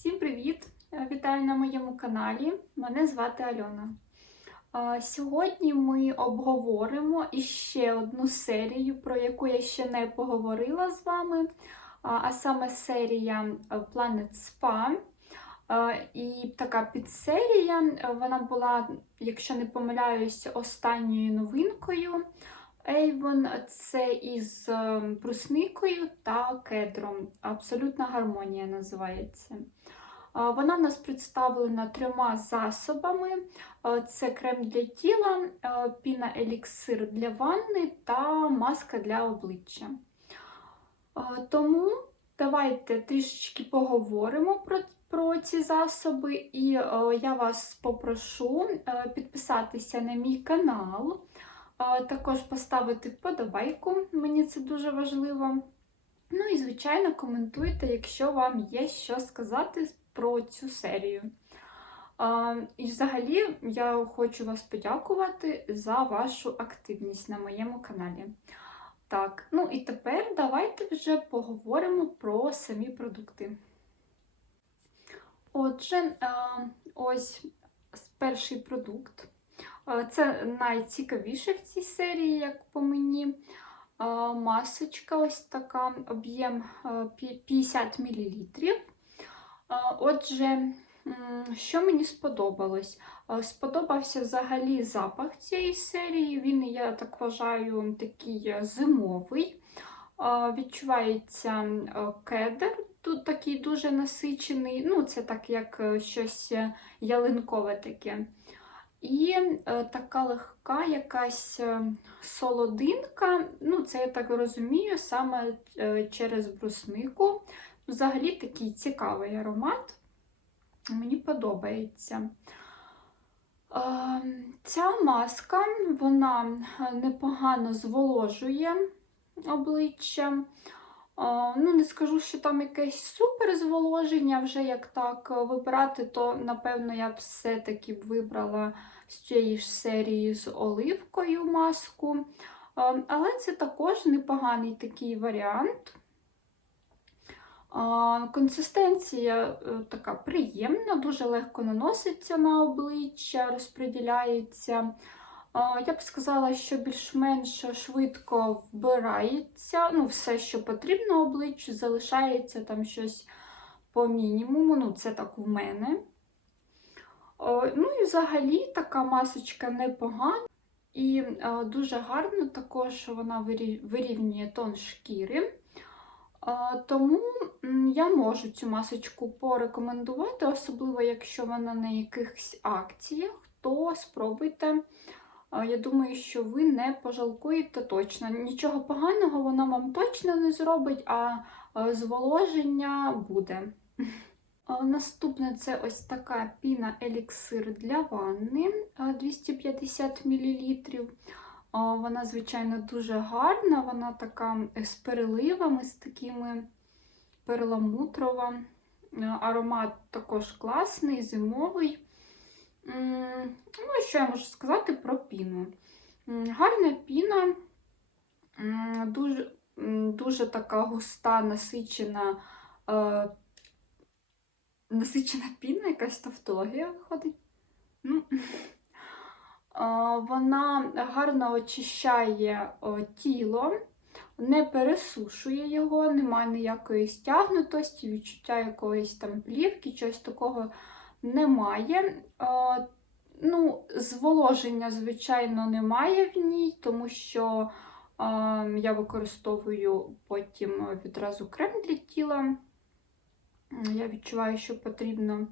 Всім привіт! Е, Вітаю на моєму каналі. Мене звати Альона. Сьогодні ми обговоримо іще одну серію, про яку я ще не поговорила з вами, а саме серія е, Planet Spa. Е, І така підсерія, вона була, якщо не помиляюсь, останньою новинкою. Avon це із брусникою та кедром. Абсолютна гармонія називається. Вона в нас представлена трьома засобами: це крем для тіла, е, піна еліксир для ванни та маска для обличчя. Тому давайте трішечки поговоримо про, про ці засоби, і е, я вас попрошу е, підписатися на мій канал. Також поставити вподобайку, мені це дуже важливо. Ну і, звичайно, коментуйте, якщо вам є що сказати про цю серію. І взагалі я хочу вас подякувати за вашу активність на моєму каналі. Так, ну і тепер давайте вже поговоримо про самі продукти. Отже, ось перший продукт. Е, Це найцікавіше в цій серії, як по мені. Е, Масочка ось така, об'єм е, 50 мл. Отже, що мені сподобалось? Е, Сподобався взагалі запах цієї серії. Він, я так вважаю, такий е, зимовий. Е, Відчувається е, кедр, тут такий дуже насичений. Ну, це так як е, щось е, ялинкове таке. І е, така легка якась е, солодинка, ну, це я так розумію, саме е, через бруснику. Взагалі такий цікавий аромат. Мені подобається. Е, ця маска вона е, непогано зволожує обличчя. Ну, не скажу, що там якесь супер зволоження, вже як так е, вибирати, то, напевно, я б все-таки вибрала з цієї ж серії з оливкою маску. Е, Але це також непоганий такий варіант. Консистенція е, така приємна, дуже легко наноситься на обличчя, розподіляється. Я б сказала, що більш-менш швидко вбирається, ну, все, що потрібно обличчю, залишається там щось по мінімуму, ну, це так в мене. Ну і взагалі така масочка непогана. І е, дуже гарно також вона вирівнює тон шкіри. Е, тому я можу цю масочку порекомендувати, особливо якщо вона на якихось акціях, то спробуйте. Е, Я думаю, що ви не пожалкуєте точно. Нічого поганого вона вам точно не зробить, а е, зволоження буде. Наступне це ось така піна еліксир для ванни 250 мл. Вона, звичайно, дуже гарна, вона така з переливами, з такими перламутрова. Аромат також класний, зимовий. Ну, і що я можу сказати про піну? Гарна піна, дуже, дуже така густа, насичена. е, насичена піна, якась тавтологія виходить. Ну, а, вона гарно очищає тіло, не пересушує його, немає ніякої стягнутості, відчуття якоїсь там плівки, чогось такого немає. А, Ну, зволоження, звичайно, немає в ній, тому що а, я використовую потім відразу крем для тіла. Я відчуваю, що потрібно.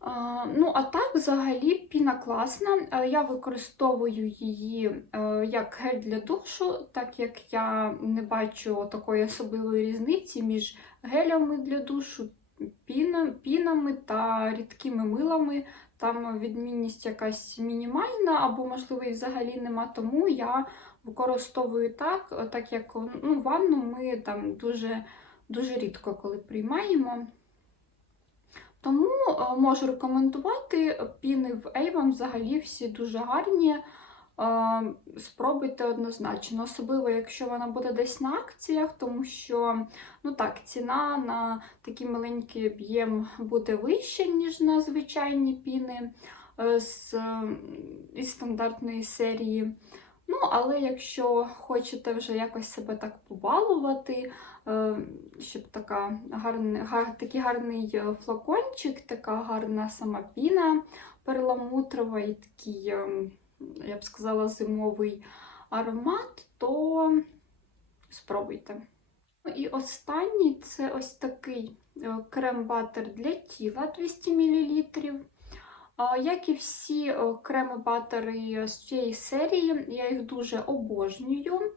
А, Ну, а так, взагалі, піна класна. Я використовую її е, як гель для душу, так як я не бачу такої особливої різниці між гелями для душу, пінами та рідкими милами. Там відмінність якась мінімальна, або, можливо, і взагалі нема. Тому я використовую так, так як ну, ванну ми там дуже дуже рідко коли приймаємо. Тому е, можу рекомендувати піни в Avon взагалі всі дуже гарні. Спробуйте однозначно, особливо, якщо вона буде десь на акціях, тому що ну так, ціна на такий маленький об'єм буде вища, ніж на звичайні піни е, з із стандартної серії. Ну, але якщо хочете вже якось себе так побалувати, е, щоб така гарний, гар, такий гарний е, флакончик, така гарна сама піна перламутрова і такий, ем, я б сказала, зимовий аромат, то спробуйте. Ну, І останній це ось такий е, крем-батер для тіла 200 мл. Як і всі е, креми-батери з цієї серії, я їх дуже обожнюю.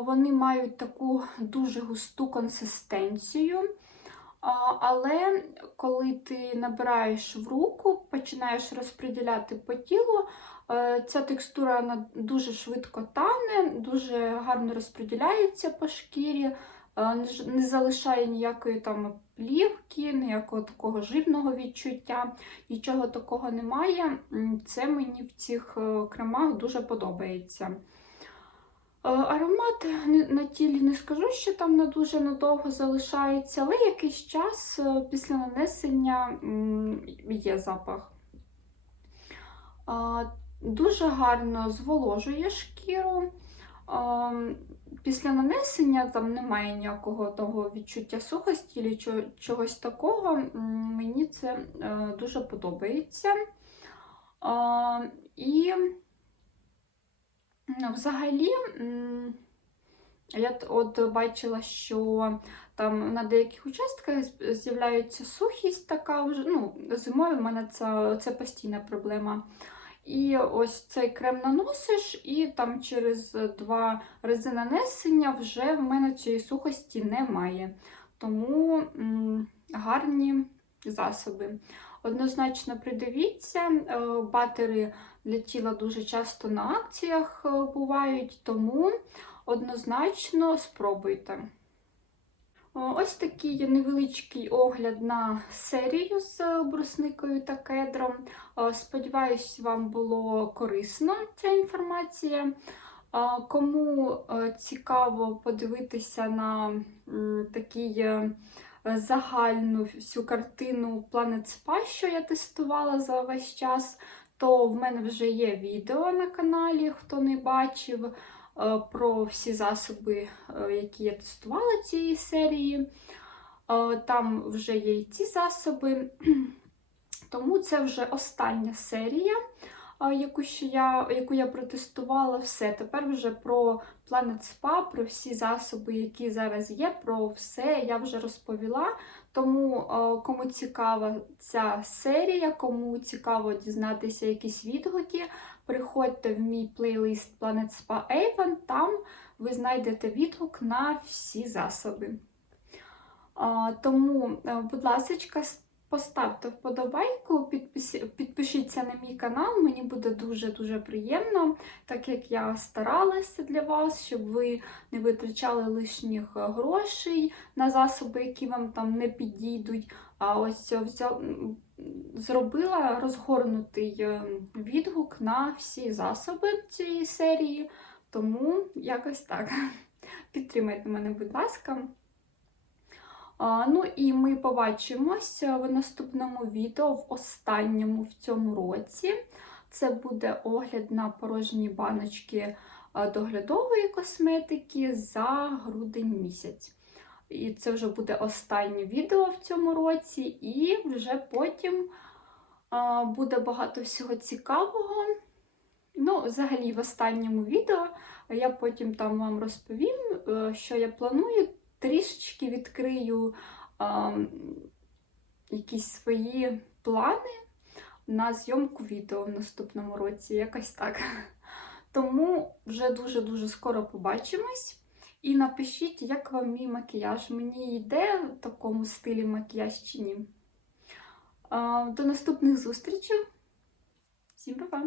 Вони мають таку дуже густу консистенцію. Але коли ти набираєш в руку, починаєш розподіляти по тілу, ця текстура вона дуже швидко тане, дуже гарно розподіляється по шкірі, е, не залишає ніякої там плівки, ніякого такого жирного відчуття, нічого такого немає. Це мені в цих е, кремах дуже подобається. Аромат на тілі не скажу, що там не дуже надовго залишається, але якийсь час після нанесення є запах. Дуже гарно зволожує шкіру. Після нанесення там немає ніякого того відчуття сухості чи чогось такого. Мені це е, дуже подобається. І взагалі, я от бачила, що там на деяких участках з'являється сухість така вже. ну, Зимою в мене це, це постійна проблема. І ось цей крем наносиш, і там через два рази нанесення вже в мене цієї сухості немає. Тому м гарні засоби. Однозначно придивіться, е, батери для тіла дуже часто на акціях е, бувають, тому однозначно спробуйте. Ось такий невеличкий огляд на серію з брусникою та кедром. Сподіваюсь, вам було корисно ця інформація. Кому е, цікаво подивитися на такий е, загальну всю картину Planet Spa, що я тестувала за весь час, то в мене вже є відео на каналі, хто не бачив. Е, про всі засоби, е, які я тестувала цієї серії. Е, там вже є і ці засоби. Тому це вже остання серія, яку ще я яку я протестувала. Все. Тепер вже про Planet Spa, про всі засоби, які зараз є, про все я вже розповіла. Тому, кому цікава ця серія, кому цікаво дізнатися якісь відгуки, приходьте в мій плейлист Planet Spa Avon, там ви знайдете відгук на всі засоби. Тому, е, будь ласка, поставте вподобайку, підпишіться на мій канал, мені буде дуже-дуже приємно, так як я старалася для вас, щоб ви не витрачали лишніх грошей на засоби, які вам там не підійдуть. А ось взяв, зробила розгорнутий е, відгук на всі засоби цієї серії, тому якось так. Підтримайте мене, будь ласка. Ну і ми побачимося в наступному відео, в останньому в цьому році. Це буде огляд на порожні баночки доглядової косметики за грудень місяць. І це вже буде останнє відео в цьому році, і вже потім а, буде багато всього цікавого. Ну, взагалі, в останньому відео я потім там вам розповім, е, що я планую, трішечки відкрию а, якісь свої плани на зйомку відео в наступному році, якось так. Тому вже дуже-дуже скоро побачимось. І напишіть, як вам мій макіяж. Мені йде в такому стилі макіяж чи ні. До наступних зустрічей. Всім па-па!